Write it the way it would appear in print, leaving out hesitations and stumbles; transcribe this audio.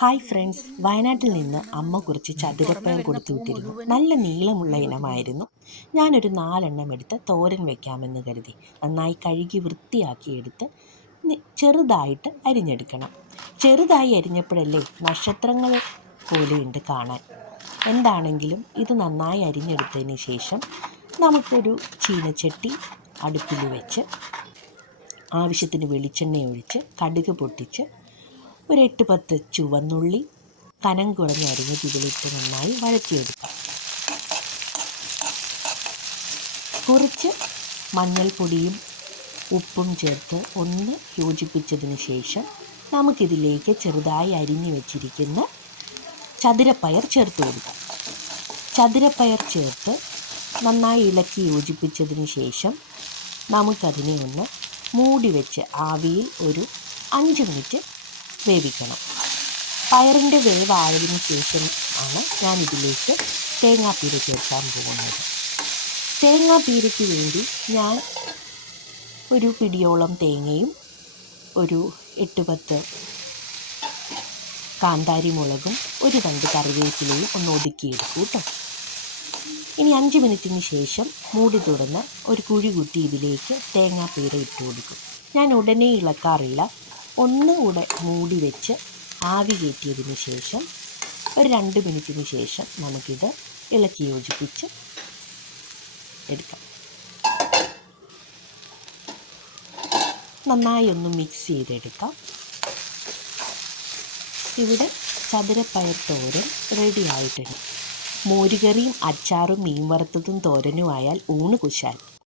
Hi friends, വയനാട്ടിൽ നിന്ന് അമ്മ കുറച്ച് ചതുരപ്പയർ കൊടുത്തു വിട്ടിരുന്നു. നല്ല നീളമുള്ള ഇനമായിരുന്നു. ഞാനൊരു 4 എടുത്ത് തോരൻ വയ്ക്കാമെന്ന് കരുതി. നന്നായി കഴുകി വൃത്തിയാക്കി എടുത്ത് ചെറുതായിട്ട് അരിഞ്ഞെടുക്കണം. ചെറുതായി അരിഞ്ഞപ്പോഴല്ലേ നക്ഷത്രങ്ങൾ പോലെയുണ്ട് കാണാൻ. എന്താണെങ്കിലും ഇത് നന്നായി അരിഞ്ഞെടുത്തതിന് ശേഷം നമുക്കൊരു ചീനച്ചട്ടി അടുപ്പിൽ വെച്ച് ആവശ്യത്തിന് വെളിച്ചെണ്ണ ഒഴിച്ച് കടുക് പൊട്ടിച്ച് ഒരു 8-10 ചുവന്നുള്ളി കനം കുറഞ്ഞ് അരിഞ്ഞത് ഇതിലിട്ട് നന്നായി വഴറ്റിയെടുക്കാം. കുറച്ച് മഞ്ഞൾപ്പൊടിയും ഉപ്പും ചേർത്ത് ഒന്ന് യോജിപ്പിച്ചതിന് ശേഷം നമുക്കിതിലേക്ക് ചെറുതായി അരിഞ്ഞു വെച്ചിരിക്കുന്ന ചതുരപ്പയർ ചേർത്ത് കൊടുക്കാം. ചതുരപ്പയർ ചേർത്ത് നന്നായി ഇളക്കി യോജിപ്പിച്ചതിന് ശേഷം നമുക്കതിനെ ഒന്ന് മൂടി വെച്ച് ആവിയിൽ ഒരു 5 മിനിറ്റ് വേവിക്കണം. പയറിൻ്റെ വേവായതിനു ശേഷം ആണ് ഞാനിതിലേക്ക് തേങ്ങാപ്പീര ചേർക്കാൻ പോകുന്നത്. തേങ്ങാപ്പീരയ്ക്ക് വേണ്ടി ഞാൻ ഒരു പിടിയോളം തേങ്ങയും ഒരു 8-10 കാന്താരി മുളകും ഒരു 2 കറിവേപ്പിലയും ഒന്ന് ഒതുക്കിയെടുക്കും കേട്ടോ. ഇനി 5 മിനിറ്റിന് ശേഷം മൂടി തുറന്ന് ഒരു കുഴി കുത്തി ഇതിലേക്ക് തേങ്ങാപ്പീര ഇട്ട് കൊടുക്കും. ഞാൻ ഉടനെ ഇളക്കാറില്ല. ഒന്നുകൂടെ മൂടി വെച്ച് ആവി കയറ്റിയതിന് ശേഷം ഒരു 2 മിനിറ്റിന് ശേഷം നമുക്കിത് ഇളക്കി യോജിപ്പിച്ച് എടുക്കാം. നന്നായി ഒന്ന് മിക്സ് ചെയ്തെടുക്കാം. ഇവിടെ ചതുരപ്പയർ തോരൻ റെഡി ആയിട്ടുണ്ട്. മോരുകറിയും അച്ചാറും മീൻ വറുത്തതും തോരനും ആയാൽ ഊണ് കുശാൽ.